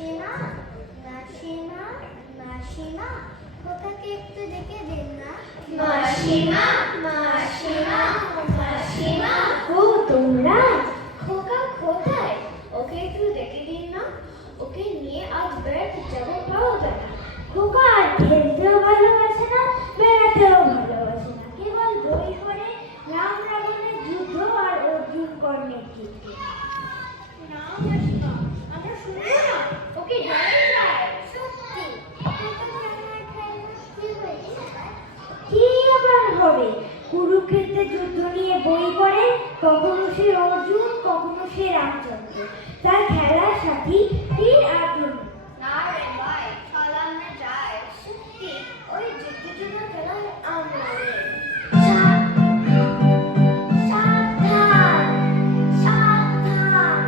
মাসিমা, মাসিমা, মাসিমা, খোকাকে একটু ডেকে দিন না। মাসিমা, মাসিমা, মাসিমা, ও তোমরা? খোকা কোথায়? ওকে একটু ডেকে দিন না। ওকে নিয়ে আজ বেড়াতে যাবো পাওয়া যায় না। খোকা আর খেলতেও ভালোবাসে না, বেড়াতেও ভালোবাসে না, কেবল বই পড়ে রাম রাবণের যুদ্ধ আর অর্জুন কর্ণের যুদ্ধ। না মাসিমা, আমরা শুনবো না, ওকে জানাই যায়। সত্যি কি আবার হবে? কুরুক্ষেত্রের যুদ্ধ নিয়ে বই পড়ে, কখনো সে অর্জুন, কখনো সে রামচন্দ্র, তার খেলার সাথী বীর অর্জুন। না রে ভাই, চল আমরা যাই। সত্যি ওই যুদ্ধ খেলায় আমরা সাবধান, সাবধান,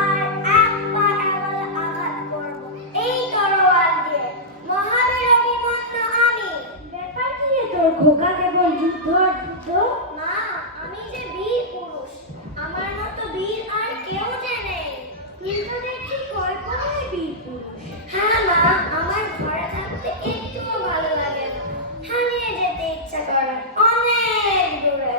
আর একবার এবারে আঘাত করব এই তরোয়াল দিয়ে। মহাবীর অভিমন্যু আমি। ব্যাপার কি রে তোর খোকা, কেবল যুদ্ধ আর যুদ্ধ? মা, আমি যে বীর পুরুষ, আমার মতো বীর আর কেউ যে নেই। কিন্তু দেখছি কল্পনায় বীর পুরুষ। হ্যাঁ মা, আমার ঘরে থাকতে একটুও ভালো লাগে না, হারিয়ে যেতে ইচ্ছা করে অনেক দূরে।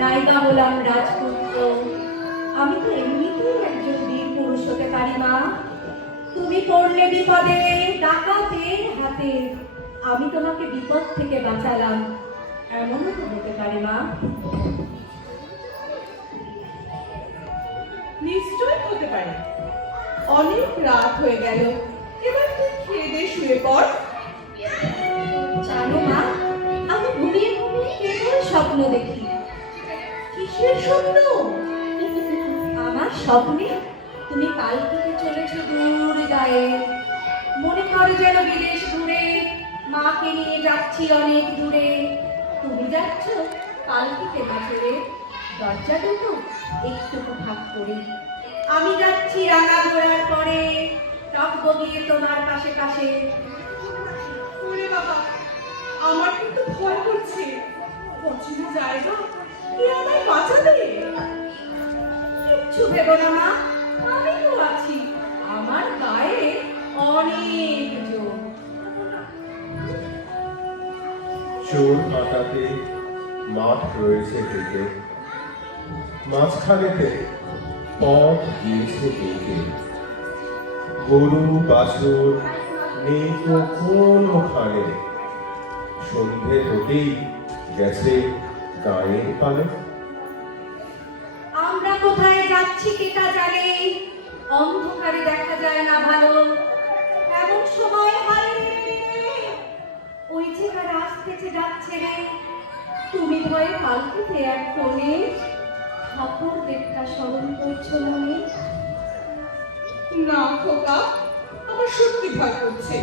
নায়িকা হলাম রাজপুত্র, আমি তো এমনিতেই একজন বীর পুরুষ হতে পারি মা। তুমি পড়লে বিপদে ডাকাতের হাতে, আমি তোমাকে বিপদ থেকে বাঁচালাম, এমনও তো হতে পারে মা। নিশ্চয় হতে পারে। অনেক রাত হয়ে গেল, এবার তুই খেয়ে দে, শুয়ে পড়। জানো মা, আমি ঘুমিয়ে ঘুমিয়ে কেবল স্বপ্ন দেখি। কিসের স্বপ্ন? আমার স্বপ্নে তুমি পালকিতে চলেছো দূর গায়ে, মনে করো যেন বিদেশ দূরে, মাকে নিয়ে যাচ্ছি অনেক দূরে। তুমি যাচ্ছ পালকিতে বাছরে, দরজা দুটো একটুকু ভাগ করে। আমি যাচ্ছি রাঙা ঘোড়ার পরে, টক বগিয়ে তোমার পাশে পাশে। ওরে বাবা, আমার কিন্তু ভয় করছে। অচেনা জায়গা, কে আমায় বাঁচাবে? কিচ্ছু ভেবো না মা, আমি তো আছি, আমার গায়ে অনেক জোর। চোর কাটাতে মাঠ রয়েছে ঢেকে, মাঝখানেতে পথ গিয়েছে বেঁকে। গরু বাছুর নেই তো কোনোখানে, সন্ধে হতেই গেছে গায়ের পানে। আমরা কোথায় যাচ্ছি কেটা জানে, অন্ধকারে দেখা যায় না ভালো, এমন সময় হারে ওই যে কারা আসতেছে যাচ্ছে রে। তুমি ভয়ে পালকিতে এক কোণে, ঠাকুর দেবতা স্মরণ করছো মনে। না খোকা, আমার সত্যি ভয় করছে।